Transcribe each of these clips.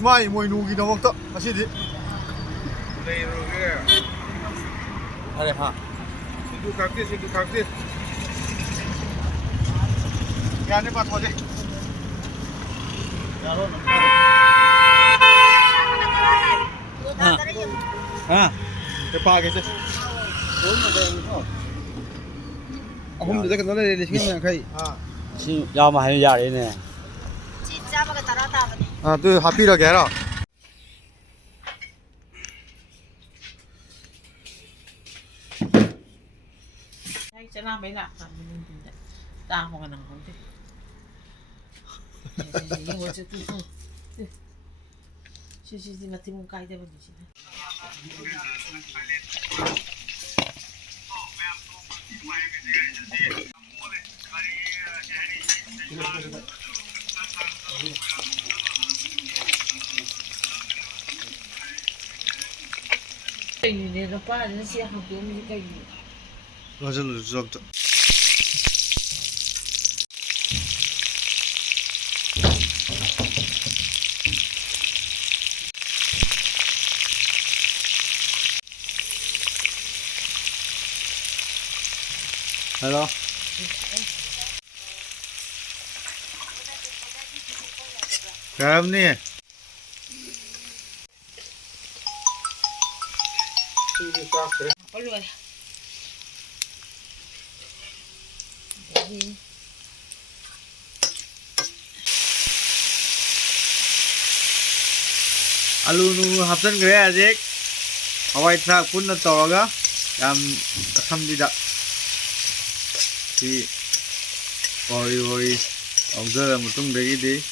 이마 이모이누기 넘었다. 다시디. 아래 하. Situ kakti. 야네 봐 터지. 야로. 아. 대파겠지. Hôm được cái nó đây thì cái này 지금 야마 하는 야래네. Chaba가 따라다보네. 아, 또 하피라게 해라. Sẽ làm mấy lạc làm mình ta một cái nằng không thế. Nhưng mà chứ mà tìm một cái đây vẫn chỉ. Cái này nó qua nó sẽ học được những cái gì. 맞아, 늦었다. Hello. 감니. Ôi rồi. 알루누 합선 그래 아직. 하와이타 군나 떠가. 얌 삼디다. 이 오이 엉저라 무통 되기디.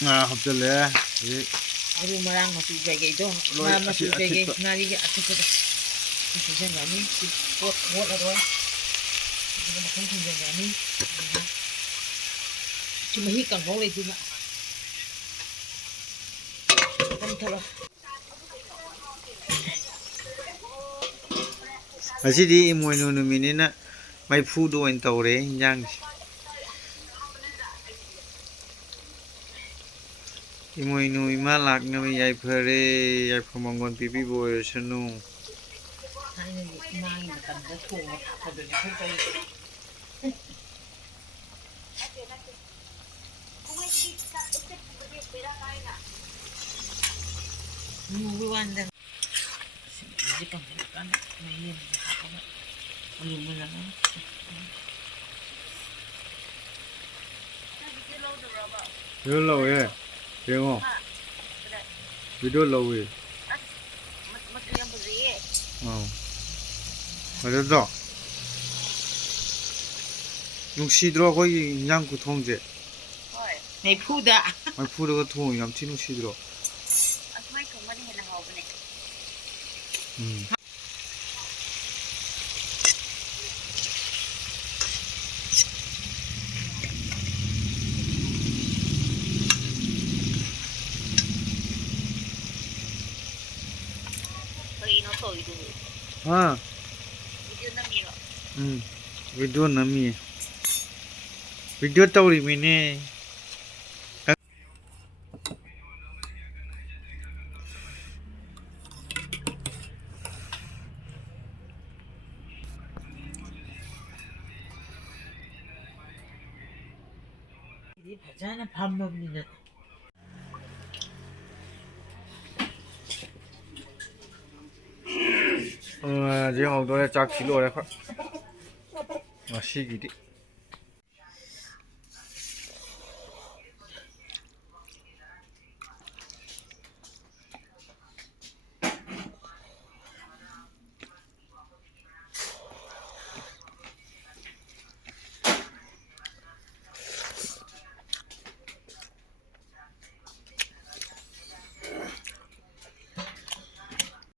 아, 합절래. Aduh marang masih bagai itu, masih bagai nari ke atas itu. Masih jangan ni, pot ada. Kita makan jangan ni. Cuma hitam boleh juga. Kan kalau Masidi Emoinu minina may fudo en tawre yang Emoinu imalak na may ay pare ay pamangon pipi boy sanu hai người mang mà cầm cái thùng mà phải được không phải. Mua quan đây. Chỉ cần cái này nhìn mình là nó. Video lâu ấy, hiểu không? Video lâu ấy. 맞았어. 육시들어 거기 양구 통제. Này phu đã. 아니 푸르가 통 양치 육시들어. 아. video nami. Video tauri mine. Ini bacaan 밥 먹는. 지금 엉덩이에 쫙 길러오래. 시기디.